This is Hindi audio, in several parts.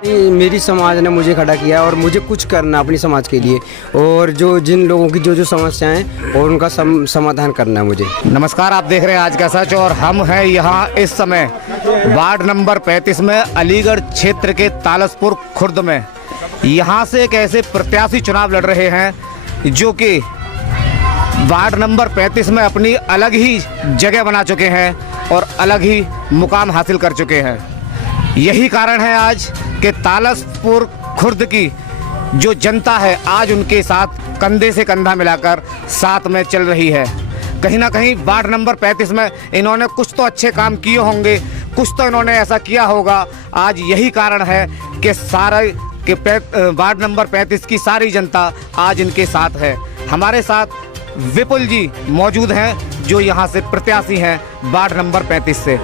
मेरी समाज ने मुझे खड़ा किया और मुझे कुछ करना अपनी समाज के लिए, और जो जिन लोगों की जो जो समस्याएं हैं और उनका समाधान करना है मुझे। नमस्कार, आप देख रहे हैं आज का सच और हम हैं यहाँ इस समय वार्ड नंबर 35 में अलीगढ़ क्षेत्र के तालसपुर खुर्द में। यहाँ से एक ऐसे प्रत्याशी चुनाव लड़ रहे हैं जो कि वार्ड नंबर 35 में अपनी अलग ही जगह बना चुके हैं और अलग ही मुकाम हासिल कर चुके हैं। यही कारण है आज कि तालसपुर खुर्द की जो जनता है आज उनके साथ कंधे से कंधा मिलाकर साथ में चल रही है। कहीं ना कहीं वार्ड नंबर 35 में इन्होंने कुछ तो अच्छे काम किए होंगे, कुछ तो इन्होंने ऐसा किया होगा। आज यही कारण है कि वार्ड नंबर 35 की सारी जनता आज इनके साथ है। हमारे साथ विपुल जी मौजूद हैं जो यहाँ से प्रत्याशी हैं वार्ड नंबर 35 से।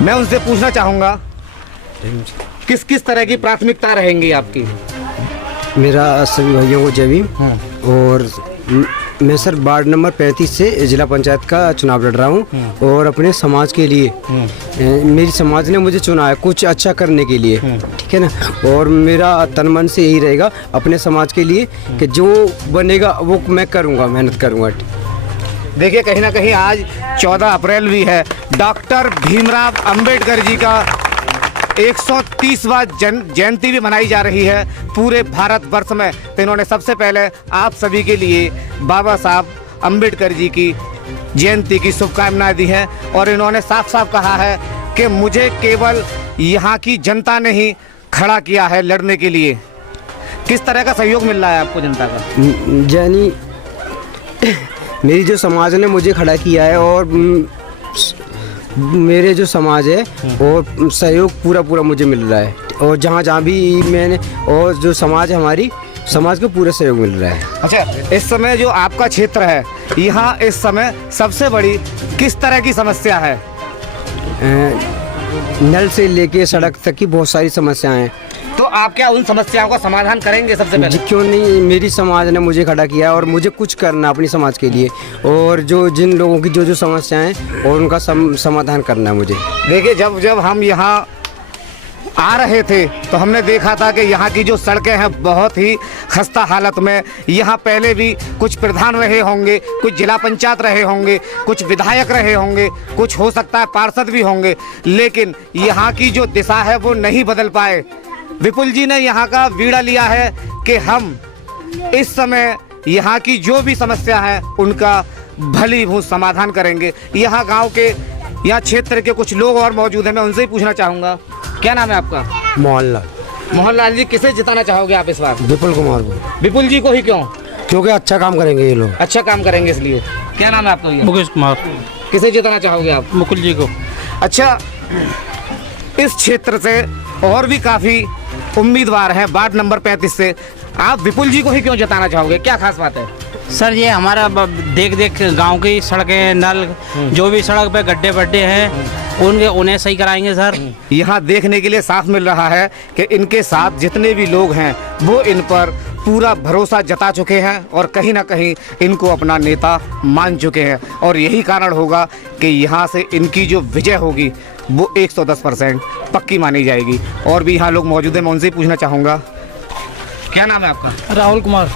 मैं उनसे पूछना चाहूँगा किस किस तरह की प्राथमिकता रहेंगी आपकी? मेरा सभी भाइयों को जय भीम। और मैं सर वार्ड नंबर 35 से जिला पंचायत का चुनाव लड़ रहा हूँ और अपने समाज के लिए मेरी समाज ने मुझे चुना है कुछ अच्छा करने के लिए, ठीक है ना। और मेरा तन मन से यही रहेगा अपने समाज के लिए कि जो बनेगा वो मैं करूँगा, मेहनत करूँगा। देखिए, कहीं ना कहीं आज 14 अप्रैल भी है, डॉक्टर भीमराव अंबेडकर जी का 130वां जयंती भी मनाई जा रही है पूरे भारत वर्ष में। तो इन्होंने सबसे पहले आप सभी के लिए बाबा साहब अंबेडकर जी की जयंती की शुभकामनाएं दी हैं और इन्होंने साफ साफ कहा है कि मुझे केवल यहाँ की जनता ने ही खड़ा किया है लड़ने के लिए। किस तरह का सहयोग मिल रहा है आपको जनता का? यानी मेरी जो समाज ने मुझे खड़ा किया है और मेरे जो समाज है और सहयोग पूरा मुझे मिल रहा है। और जहाँ भी मैंने और जो समाज है हमारी समाज को पूरा सहयोग मिल रहा है। अच्छा, इस समय जो आपका क्षेत्र है यहाँ इस समय सबसे बड़ी किस तरह की समस्या है? नल से लेके सड़क तक की बहुत सारी समस्याएं हैं। तो आप क्या उन समस्याओं का समाधान करेंगे सबसे पहले? क्यों नहीं, मेरी समाज ने मुझे खड़ा किया और मुझे कुछ करना अपनी समाज के लिए, और जो जिन लोगों की जो जो समस्याएं हैं और उनका समाधान करना है मुझे। देखिए, जब हम यहाँ आ रहे थे तो हमने देखा था कि यहाँ की जो सड़कें हैं बहुत ही खस्ता हालत में। यहाँ पहले भी कुछ प्रधान रहे होंगे, कुछ जिला पंचायत रहे होंगे, कुछ विधायक रहे होंगे, कुछ हो सकता है पार्षद भी होंगे, लेकिन यहाँ की जो दिशा है वो नहीं बदल पाए। विपुल जी ने यहाँ का बीड़ा लिया है कि हम इस समय यहाँ की जो भी समस्या है उनका भलीभूत समाधान करेंगे। यहाँ गांव के यहाँ क्षेत्र के कुछ लोग और मौजूद हैं, मैं उनसे ही पूछना चाहूँगा। क्या नाम है आपका? मोहनलाल जी, किसे जिताना चाहोगे आप इस बार? विपुल कुमार को। विपुल जी को ही क्यों? क्योंकि अच्छा काम करेंगे ये लोग। अच्छा काम करेंगे इसलिए। क्या नाम है आपका? मुकेश कुमार। किसे जिताना चाहोगे आप? मुकुल जी को। अच्छा, इस क्षेत्र से और भी काफ़ी उम्मीदवार हैं वार्ड नंबर 35 से, आप विपुल जी को ही क्यों जिताना चाहोगे? क्या खास बात है? सर, ये हमारा देख गांव की सड़कें, नल, जो भी सड़क पे गड्ढे बड्ढे हैं उन्हें सही कराएंगे सर। यहाँ देखने के लिए साफ मिल रहा है कि इनके साथ जितने भी लोग हैं वो इन पर पूरा भरोसा जता चुके हैं और कहीं ना कहीं इनको अपना नेता मान चुके हैं। और यही कारण होगा कि यहाँ से इनकी जो विजय होगी वो 110% पक्की मानी जाएगी। और भी यहाँ लोग मौजूद हैं, मैं उनसे पूछना चाहूँगा। क्या नाम है आपका? राहुल कुमार।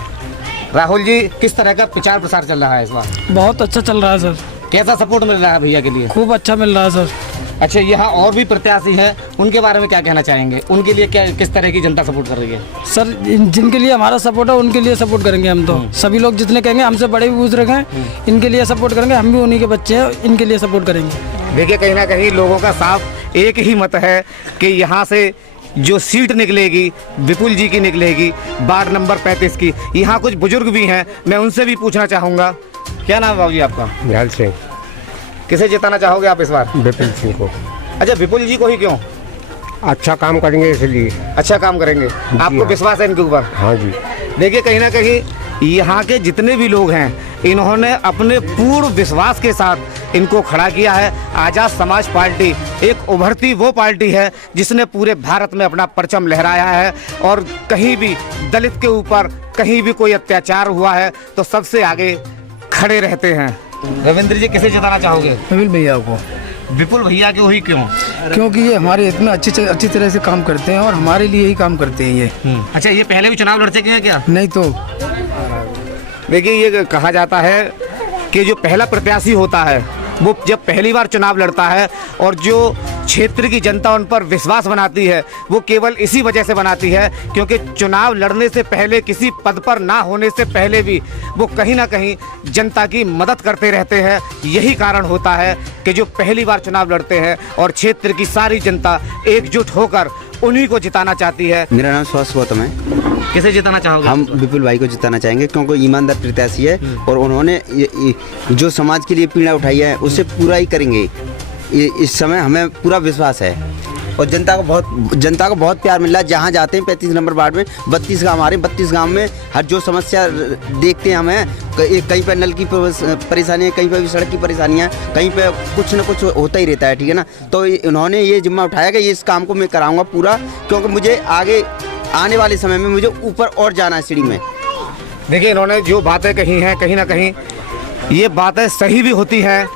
राहुल जी, किस तरह का प्रचार प्रसार चल रहा है इस बार? बहुत अच्छा चल रहा है सर। कैसा सपोर्ट मिल रहा है भैया के लिए? खूब अच्छा मिल रहा है सर। अच्छा, यहाँ और भी प्रत्याशी हैं, उनके बारे में क्या कहना चाहेंगे? उनके लिए क्या किस तरह की जनता सपोर्ट कर रही है? सर, जिनके लिए हमारा सपोर्ट है उनके लिए सपोर्ट करेंगे हम तो। सभी लोग जितने कहेंगे, हमसे बड़े भी बुजुर्ग हैं, इनके लिए सपोर्ट करेंगे। हम भी उन्हीं के बच्चे हैं, इनके लिए सपोर्ट करेंगे। देखिए, कहीं ना कहीं लोगों का साफ एक ही मत है कि यहाँ से जो सीट निकलेगी विपुल जी की निकलेगी, वार्ड नंबर 35 की। यहाँ कुछ बुजुर्ग भी हैं, मैं उनसे भी पूछना चाहूँगा। क्या नाम है बाबू जी आपका? निहाल सिंह। किसे जिताना चाहोगे आप इस बार? विपुल सिंह को। अच्छा, विपुल जी को ही क्यों? अच्छा काम करेंगे इसलिए। अच्छा काम करेंगे, आपको हाँ। विश्वास है इनके ऊपर? हाँ जी। देखिए, कहीं ना कहीं यहाँ के जितने भी लोग हैं इन्होंने अपने पूर्ण विश्वास के साथ इनको खड़ा किया है। आज़ाद समाज पार्टी एक उभरती वो पार्टी है जिसने पूरे भारत में अपना परचम लहराया है और कहीं भी दलित के ऊपर कहीं भी कोई अत्याचार हुआ है तो सबसे आगे खड़े रहते हैं। रविंद्र जी, किसे जिताना चाहोगे? विपुल भैया को। विपुल भैया के वही क्यों? क्योंकि ये हमारे इतना अच्छी तरह से काम करते हैं और हमारे लिए ही काम करते हैं ये। अच्छा, ये पहले भी चुनाव लड़ चुके हैं क्या? नहीं तो देखिए, ये कहा जाता है कि जो पहला प्रत्याशी होता है वो जब पहली बार चुनाव लड़ता है और जो क्षेत्र की जनता उन पर विश्वास बनाती है वो केवल इसी वजह से बनाती है क्योंकि चुनाव लड़ने से पहले, किसी पद पर ना होने से पहले भी वो कहीं ना कहीं जनता की मदद करते रहते हैं। यही कारण होता है कि जो पहली बार चुनाव लड़ते हैं और क्षेत्र की सारी जनता एकजुट होकर उन्हीं को जिताना चाहती है। मेरा नाम सुभाष गौतम है। किसे जिताना चाहोगे? हम विपुल भाई को जिताना चाहेंगे क्योंकि ईमानदार प्रत्याशी है और उन्होंने जो समाज के लिए पीड़ा उठाई है उसे पूरा ही करेंगे। इस समय हमें पूरा विश्वास है और जनता को बहुत प्यार मिल रहा है। जहाँ जाते हैं 35 नंबर वार्ड में 32 गाँव हमारे 32 गाँव में हर जो समस्या देखते हैं हमें, कहीं पर नल की परेशानियाँ, कहीं पर भी सड़क की परेशानियाँ, कहीं पे कुछ न कुछ होता ही रहता है, ठीक है ना। तो उन्होंने ये जिम्मा उठाया कि इस काम को मैं कराऊंगा पूरा, क्योंकि मुझे आगे आने वाले समय में मुझे ऊपर और जाना है सीढ़ी में। देखिए, इन्होंने जो बातें कही हैं कहीं ना कहीं ये बातें सही भी होती हैं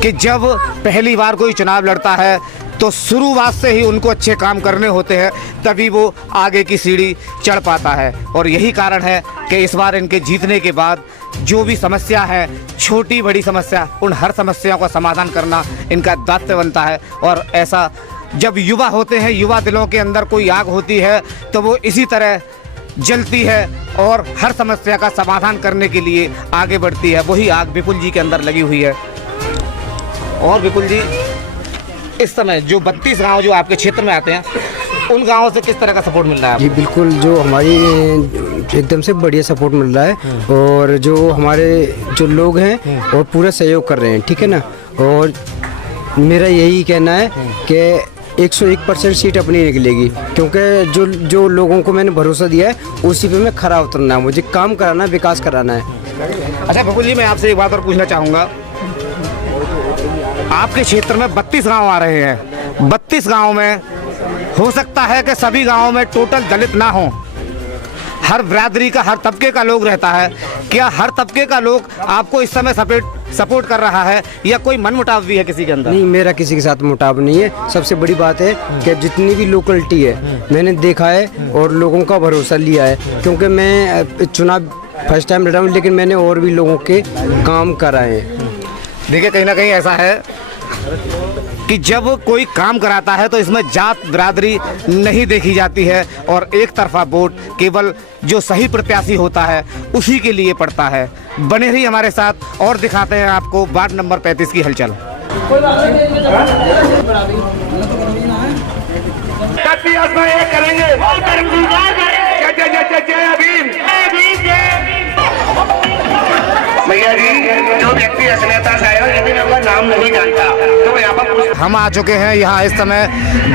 कि जब पहली बार कोई चुनाव लड़ता है तो शुरुआत से ही उनको अच्छे काम करने होते हैं, तभी वो आगे की सीढ़ी चढ़ पाता है। और यही कारण है कि इस बार इनके जीतने के बाद जो भी समस्या है, छोटी बड़ी समस्या, उन हर समस्याओं का समाधान करना इनका दायित्व बनता है। और ऐसा जब युवा होते हैं, युवा दिलों के अंदर कोई आग होती है तो वो इसी तरह जलती है और हर समस्या का समाधान करने के लिए आगे बढ़ती है। वही आग विपुल जी के अंदर लगी हुई है। और विपुल जी, इस समय जो 32 गांव जो आपके क्षेत्र में आते हैं उन गांवों से किस तरह का सपोर्ट मिल रहा है? जी बिल्कुल, जो हमारी एकदम से बढ़िया सपोर्ट मिल रहा है और जो हमारे जो लोग हैं और पूरा सहयोग कर रहे हैं, ठीक है ना। और मेरा यही कहना है कि 101% सीट अपनी निकलेगी, क्योंकि जो लोगों को मैंने भरोसा दिया है उसी पे मैं खरा उतरना है, मुझे काम कराना है, विकास कराना है। अच्छा विपुल जी, मैं आपसे एक बात और पूछना चाहूँगा। आपके क्षेत्र में 32 गांव आ रहे हैं, 32 गांव में हो सकता है कि सभी गांवों में टोटल दलित ना हो, हर बिरादरी का, हर तबके का लोग रहता है। क्या हर तबके का लोग आपको इस समय सपोर्ट कर रहा है या कोई मनमुटाव भी है किसी के अंदर? नहीं, मेरा किसी के साथ मुटाव नहीं है। सबसे बड़ी बात है कि जितनी भी लोकलिटी है मैंने देखा है और लोगों का भरोसा लिया है, क्योंकि मैं चुनाव फर्स्ट टाइम लड़ा हूँ लेकिन मैंने और भी लोगों के काम कराए हैं। देखिए, कहीं ना कहीं ऐसा है कि जब कोई काम कराता है तो इसमें जात बिरादरी नहीं देखी जाती है और एक तरफा वोट केवल जो सही प्रत्याशी होता है उसी के लिए पड़ता है। बने रहिए हमारे साथ और दिखाते हैं आपको वार्ड नंबर 35 की हलचल। भैया जी, जो व्यक्ति असलियता से आया लेकिन उनका नाम नहीं जानता, तो यहाँ पर हम आ चुके हैं यहाँ इस समय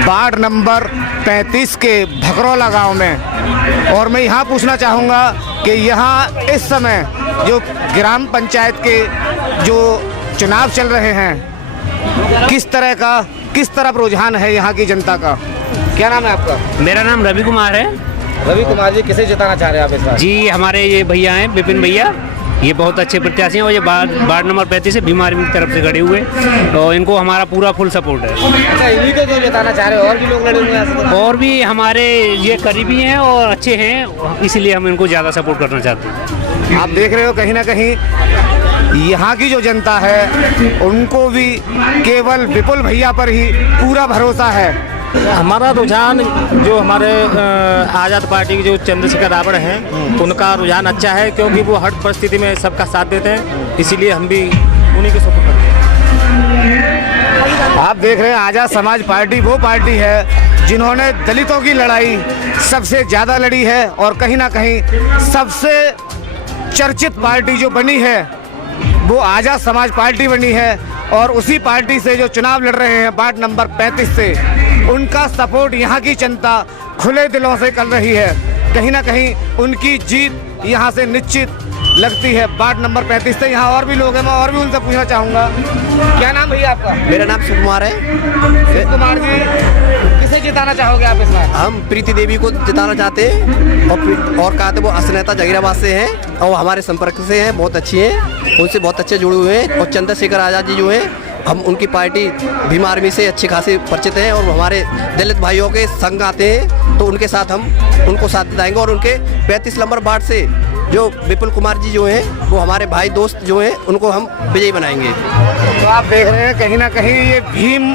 वार्ड नंबर 35 के भकरौला गांव में और मैं यहाँ पूछना चाहूँगा कि यहाँ इस समय जो ग्राम पंचायत के जो चुनाव चल रहे हैं किस तरफ रुझान है यहाँ की जनता का? क्या नाम है आपका? मेरा नाम रवि कुमार है। रवि कुमार जी, किसे जिताना चाह रहे हैं आप इस बार? जी, हमारे ये भैया हैं विपिन भैया, ये बहुत अच्छे प्रत्याशी हैं और ये वार्ड नंबर 35 से भीम आर्मी की तरफ से खड़े हुए और इनको हमारा पूरा फुल सपोर्ट है। अच्छा, इन्हीं को क्यों जिताना चाह रहे हो? और भी लोग लड़े हुए हैं? और भी हमारे ये करीबी हैं और अच्छे हैं, इसीलिए हम इनको ज़्यादा सपोर्ट करना चाहते हैं। आप देख रहे हो कहीं ना कहीं यहाँ की जो जनता है उनको भी केवल विपुल भैया पर ही पूरा भरोसा है। हमारा रुझान जो हमारे आज़ाद पार्टी के जो चंद्रशेखर रावण हैं उनका रुझान अच्छा है, क्योंकि वो हर परिस्थिति में सबका साथ देते हैं, इसीलिए हम भी उन्हीं के सपोर्ट करते हैं। आप देख रहे हैं आज़ाद समाज पार्टी वो पार्टी है जिन्होंने दलितों की लड़ाई सबसे ज़्यादा लड़ी है और कहीं ना कहीं सबसे चर्चित पार्टी जो बनी है वो आज़ाद समाज पार्टी बनी है और उसी पार्टी से जो चुनाव लड़ रहे हैं वार्ड नंबर 35 से, उनका सपोर्ट यहाँ की जनता खुले दिलों से कर रही है। कहीं ना कहीं उनकी जीत यहाँ से निश्चित लगती है। वार्ड नंबर 35 से यहाँ और भी लोग हैं, मैं और भी उनसे पूछना चाहूँगा। क्या नाम भैया आपका? मेरा नाम सुकुमार है। शिव कुमार जी, किसे जिताना चाहोगे आप इस बार? हम प्रीति देवी को जिताना चाहते हैं और कहते वो असनेता जगीराबाद से हैं और हमारे संपर्क से हैं, बहुत अच्छी हैं, उनसे बहुत अच्छे जुड़े हुए हैं। और चंद्रशेखर आज़ाद जी जो हैं हम उनकी पार्टी भीम आर्मी से अच्छी खासी परिचित हैं और हमारे दलित भाइयों के संग आते हैं तो उनके साथ हम उनको साथ दिलाएंगे और उनके 35 नंबर वार्ड से जो विपुल कुमार जी जो हैं वो हमारे भाई दोस्त जो हैं उनको हम विजयी बनाएंगे। तो आप देख रहे हैं कहीं ना कहीं ये भीम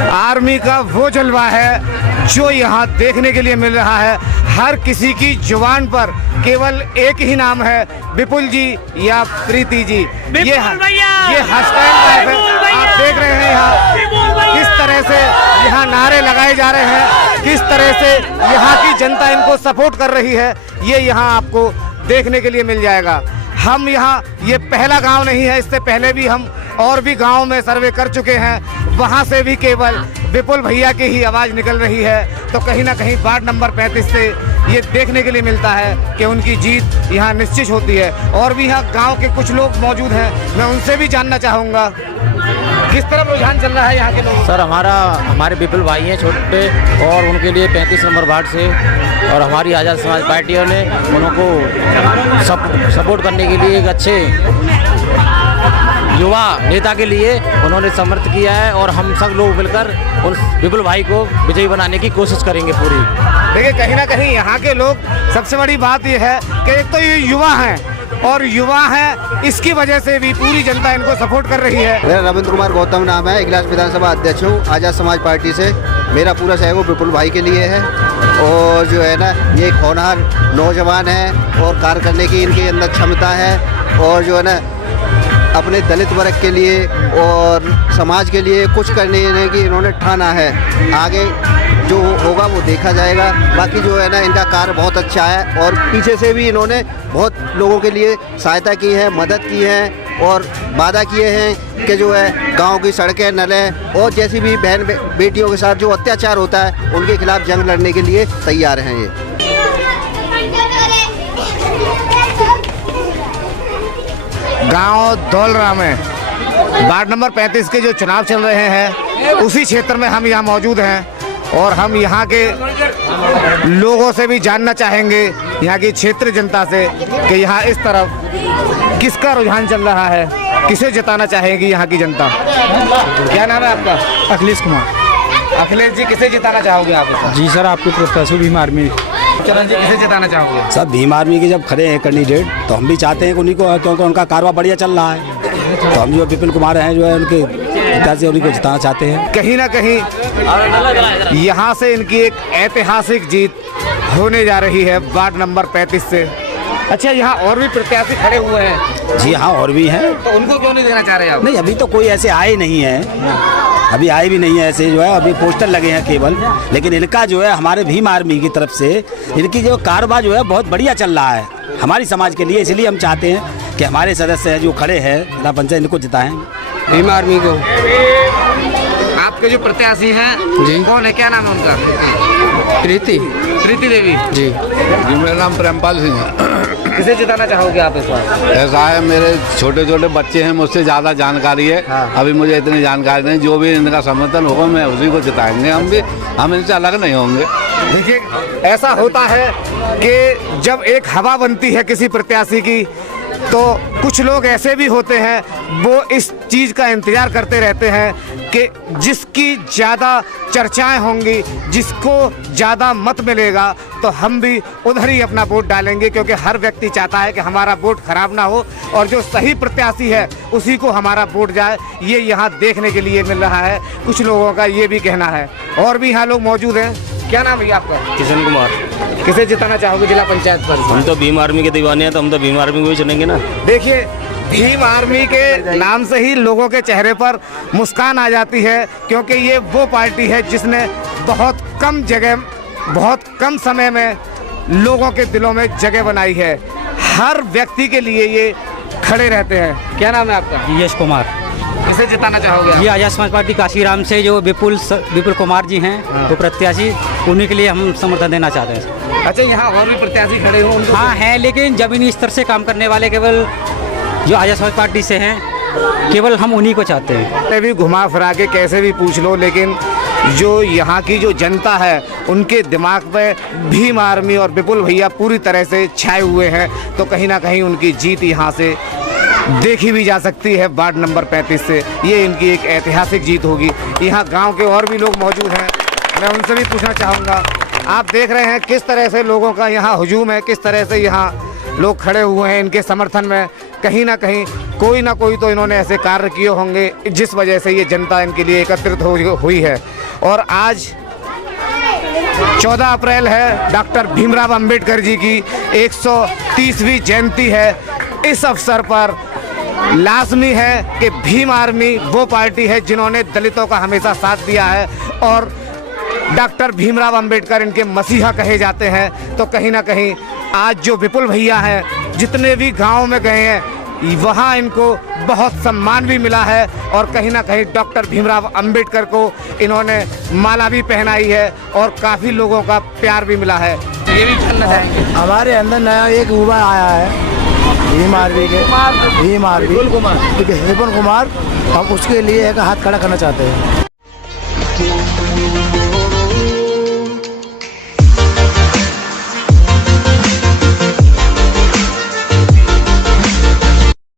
आर्मी का वो जलवा है जो यहाँ देखने के लिए मिल रहा है। हर किसी की जुबान पर केवल एक ही नाम है, विपुल जी या प्रीति जी। ये हैशटैग लाइव है, आप देख रहे हैं यहाँ किस तरह से यहाँ नारे लगाए जा रहे हैं, किस तरह से यहाँ की जनता इनको सपोर्ट कर रही है, ये यहाँ आपको देखने के लिए मिल जाएगा। हम यहाँ, ये पहला गांव नहीं है, इससे पहले भी हम और भी गांव में सर्वे कर चुके हैं, वहाँ से भी केवल विपुल भैया की ही आवाज़ निकल रही है। तो कहीं ना कहीं वार्ड नंबर 35 से ये देखने के लिए मिलता है कि उनकी जीत यहाँ निश्चित होती है। और भी यहाँ गांव के कुछ लोग मौजूद हैं, मैं उनसे भी जानना चाहूँगा किस तरह रुझान चल रहा है यहाँ के लोग। सर हमारे विपुल भाई हैं छोटे और उनके लिए 35 नंबर वार्ड से और हमारी आज़ाद समाज पार्टियों ने उनको सपोर्ट करने के लिए एक अच्छे युवा नेता के लिए उन्होंने समर्थ किया है और हम सब लोग मिलकर उन विपुल भाई को विजयी बनाने की कोशिश करेंगे पूरी। देखिए कहीं ना कहीं यहाँ के लोग, सबसे बड़ी बात यह है कि एक तो ये युवा हैं और युवा हैं, इसकी वजह से भी पूरी जनता इनको सपोर्ट कर रही है। मेरा रविंद्र कुमार गौतम नाम है, इगलास विधानसभा अध्यक्ष हूँ आज़ाद समाज पार्टी से। मेरा पूरा सहयोग विपुल भाई के लिए है और जो है ना ये एक होनहार नौजवान है और कार्य करने की इनके अंदर क्षमता है और जो है ना अपने दलित वर्ग के लिए और समाज के लिए कुछ करने की इन्होंने ठाना है। आगे जो होगा वो देखा जाएगा। बाकी जो है ना इनका कार्य बहुत अच्छा है और पीछे से भी इन्होंने बहुत लोगों के लिए सहायता की है, मदद की है और वादा किए हैं कि जो है गांव की सड़कें, नलें और जैसी भी बहन बेटियों के साथ जो अत्याचार होता है उनके खिलाफ जंग लड़ने के लिए तैयार हैं ये। गांव दौलरा में वार्ड नंबर 35 के जो चुनाव चल रहे हैं उसी क्षेत्र में हम यहाँ मौजूद हैं और हम यहाँ के लोगों से भी जानना चाहेंगे, यहाँ की क्षेत्रीय जनता से, कि यहाँ इस तरफ किसका रुझान चल रहा है, किसे जिताना चाहेगी यहाँ की जनता। क्या नाम है आपका? अखिलेश कुमार। अखिलेश जी, किसे जिताना चाहोगे आप? जी सर, आपके प्रत्याशी भीम आर्मी। चरण जी, किसे जिताना चाहोगे? सब भीम आर्मी के जब खड़े हैं कैंडिडेट तो हम भी चाहते हैं कि उन्हीं को, क्योंकि उनका कारवा बढ़िया चल रहा है, तो हम जो विपिन कुमार हैं जो है उनके पिता से उन्हीं को जिताना चाहते हैं। कहीं ना कहीं यहाँ से इनकी एक ऐतिहासिक जीत होने जा रही है वार्ड नंबर 35 से। अच्छा, यहाँ और भी प्रत्याशी खड़े हुए हैं? जी हाँ, और भी हैं। तो उनको क्यों नहीं देना चाह रहे आप? नहीं, अभी तो कोई ऐसे आए नहीं है, अभी आए भी नहीं है ऐसे जो है, अभी पोस्टर लगे हैं केवल। लेकिन इनका जो है हमारे भीम आर्मी की तरफ से इनकी जो कारवा जो है बहुत बढ़िया चल रहा है हमारी समाज के लिए। इसलिए हम चाहते हैं कि हमारे सदस्य हैं जो खड़े हैं जिला पंचायत, इनको जिताएं भीम आर्मी को। आपके जो प्रत्याशी हैं जी, कौन है, क्या नाम है उनका? प्रीति देवी जी। मेरा नाम प्रेमपाल सिंह है। किसे जिताना चाहोगे आप इस बार? ऐसा है, मेरे छोटे छोटे बच्चे हैं, मुझसे ज़्यादा जानकारी है। अभी मुझे इतनी जानकारी नहीं, जो भी इनका समर्थन होगा मैं उसी को जिताएंगे। हम इनसे अलग नहीं होंगे। देखिए, ऐसा होता है कि जब एक हवा बनती है किसी प्रत्याशी की तो कुछ लोग ऐसे भी होते हैं, वो इस चीज़ का इंतज़ार करते रहते हैं कि जिसकी ज़्यादा चर्चाएं होंगी, जिसको ज़्यादा मत मिलेगा तो हम भी उधर ही अपना वोट डालेंगे, क्योंकि हर व्यक्ति चाहता है कि हमारा वोट खराब ना हो और जो सही प्रत्याशी है उसी को हमारा वोट जाए। ये यहाँ देखने के लिए मिल रहा है, कुछ लोगों का ये भी कहना है। और भी यहाँ लोग मौजूद हैं। क्या नाम है आपका? किशन कुमार। किसे जिताना चाहोगे जिला पंचायत पर? हम तो भीम आर्मी के दीवाने हैं, तो हम तो भीम आर्मी को ही चुनेंगे ना। देखिए, भीम आर्मी के नाम से ही लोगों के चेहरे पर मुस्कान आ जाती है, क्योंकि ये वो पार्टी है जिसने बहुत कम जगह, बहुत कम समय में लोगों के दिलों में जगह बनाई है। हर व्यक्ति के लिए ये खड़े रहते हैं। क्या नाम है आपका? यश कुमार। किसे जिताना चाहोगे आप? ये आज़ाद समाज पार्टी काशीराम से जो विपुल कुमार जी हैं वो प्रत्याशी, उन्हीं के लिए हम समर्थन देना चाहते हैं। अच्छा, यहाँ और भी प्रत्याशी खड़े हो? हाँ हैं, लेकिन जमीनी स्तर से काम करने वाले केवल जो आज़ाद समाज पार्टी से हैं, केवल हम उन्हीं को चाहते हैं। भी घुमा फिरा के कैसे भी पूछ लो, लेकिन जो यहाँ की जो जनता है उनके दिमाग पे भीम आर्मी और विपुल भैया पूरी तरह से छाए हुए हैं। तो कहीं ना कहीं उनकी जीत यहाँ से देखी भी जा सकती है वार्ड नंबर 35 से। ये इनकी एक ऐतिहासिक जीत होगी। यहाँ गांव के और भी लोग मौजूद हैं, मैं उनसे भी पूछना चाहूँगा। आप देख रहे हैं किस तरह से लोगों का यहाँ हुजूम है, किस तरह से यहाँ लोग खड़े हुए हैं इनके समर्थन में। कहीं ना कहीं कोई ना कोई तो इन्होंने ऐसे कार्य किए होंगे जिस वजह से ये जनता इनके लिए एकत्रित हुई है। और आज 14 अप्रैल है, डॉक्टर भीमराव अंबेडकर जी की 130वीं जयंती है। इस अवसर पर लाजमी है कि भीम आर्मी वो पार्टी है जिन्होंने दलितों का हमेशा साथ दिया है और डॉक्टर भीमराव अंबेडकर इनके मसीहा कहे जाते हैं। तो कहीं ना कहीं आज जो विपुल भैया हैं, जितने भी गांव में गए हैं वहाँ इनको बहुत सम्मान भी मिला है और कहीं ना कहीं डॉक्टर भीमराव अंबेडकर को इन्होंने माला भी पहनाई है और काफ़ी लोगों का प्यार भी मिला है। ये भी जानना चाहेंगे। हमारे अंदर नया एक युवा आया है भीम आर्मी विपुल कुमार, हम उसके लिए एक हाथ खड़ा करना चाहते हैं।